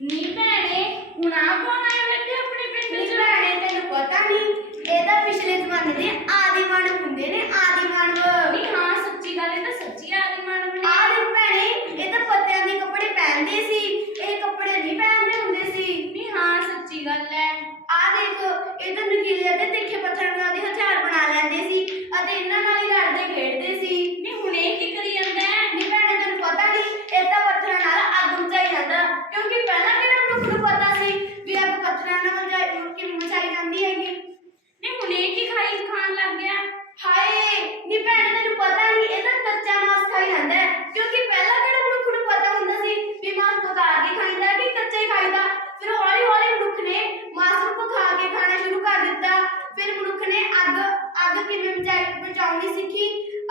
need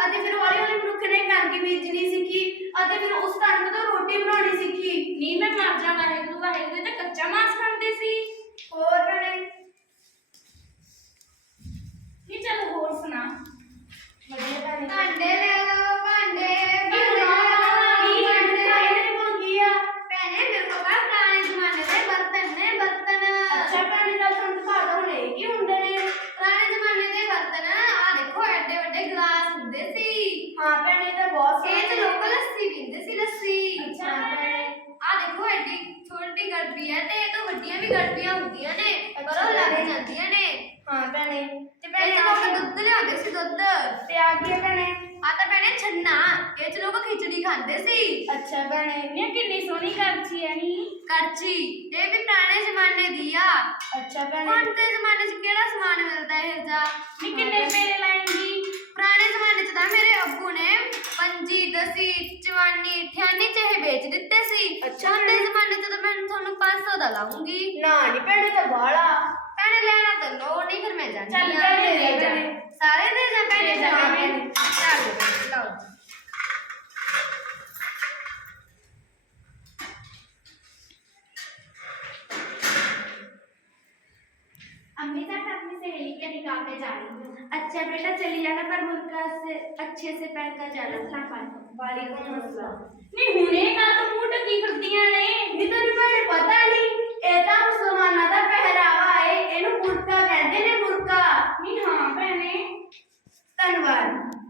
ਅਤੇ ਫਿਰ ਹੌਲੀ ਹੌਲੀ ਮਨੁੱਖ ਨੇ ਕਣਕ ਬੀਜਣੀ ਸਿੱਖੀ, ਅਤੇ ਫਿਰ ਉਸ ਕਣਕ ਤੋਂ ਰੋਟੀ ਬਣਾਉਣੀ ਸਿੱਖੀ। ਨਹੀਂ, ਮੈਂ ਮਰ ਜਾ ਵਾਹਿਗੁਰੂ ਵਾਹਿਗੁਰੂ, ਇਹ ਕੱਚਾ ਮਾਸ ਇਹ ਤੋਂ ਵੱਡੀਆਂ ਵੀ ਗੜਬੀਆਂ ਹੁੰਦੀਆਂ ਨੇ ਪਰ ਅੱਛਾ ਉਹ ਲੱਗ ਭੈਣੇ। ਜਾਂਦੀਆਂ ਨੇ ਹਾਂ ਭੈਣੇ ਤੇ ਇਹ ਭੈਣੇ ਚ ਲੋਕ ਦੁੱਧ ਲਿਆਉਂਦੇ ਸੀ ਦੁੱਧ ਤੇ ਆ ਗਈ ਹੈ ਭੈਣੇ ਆ ਤਾਂ ਭੈਣੇ ਛੰਨਾ ਇਹ ਚ ਲੋਕ ਖਿਚੜੀ ਖਾਂਦੇ ਸੀ ਅੱਛਾ ਭੈਣੇ ਨਹੀਂ ਕਿੰਨੀ ਸੋਹਣੀ ਕਰਚੀ ਹੈ ਨੀ ਕੜਛੀ ਇਹ ਵੀ ਪੁਰਾਣੇ ਜ਼ਮਾਨੇ ਦੀ ਆ ਅੱਛਾ ਭੈਣੇ ਹੁਣ ਦੇ ਜ਼ਮਾਨੇ 'ਚ ਕਿਹੜਾ ਸਮਾਨ ਮਿਲਦਾ ਇਹ ਜਾ ਨਹੀਂ ਕਿੰਨੇ ਰੁਪਏ ਲਾਏਂਗੀ ਪੁਰਾਣੇ ਜ਼ਮਾਨੇ 'ਚ ਤਾਂ ਮੇਰੇ ਅੱਬੂ ਨੇ ਪੰਜੀ ਦਸੀ ਚਵਾਨੀ ਠਿਆਨੀ ਚਾਹੇ ਵੇਚ ਦਿੱਤੇ ਸੀ ਅੱਛਾ। ਹੁਣ ਦੇ ਜ਼ਮਾਨੇ 'ਚ ਤਾਂ ਮੈਂ ਤੁਹਾਨੂੰ 500 ਦਾ ਲਾਉਂਗੀ ਨਾ ਨਹੀਂ ਭੈਣੇ ਤਾਂ ਬਾਲਾ ਭੈਣੇ ਲੈਣਾ ਤਾਂ ਲੋ ਨਹੀਂ ਫਿਰ ਮੈਂ ਜਾਂਦੀ ਚੱਲ ਹਾਂ। ਭੈਣੇ ਦੇ ਜਾ। ਭੈਣੇ। ਸਾਰੇ ਦੇ ਜਾ ਭੈਣੇ ਦੇ ਜਾ ਹਾਂ ਭੈਣੇ। ਚੱਲ ਭੈਣੇ, ਲਓ ਜੀ। अम्मी तक अपनी सहेली के निकाह पे जा रही हूँ अच्छा बेटा चली जाना पर मुर्गा से अच्छे से पहन कर जाना वालेकुम अस्सलाम and 1.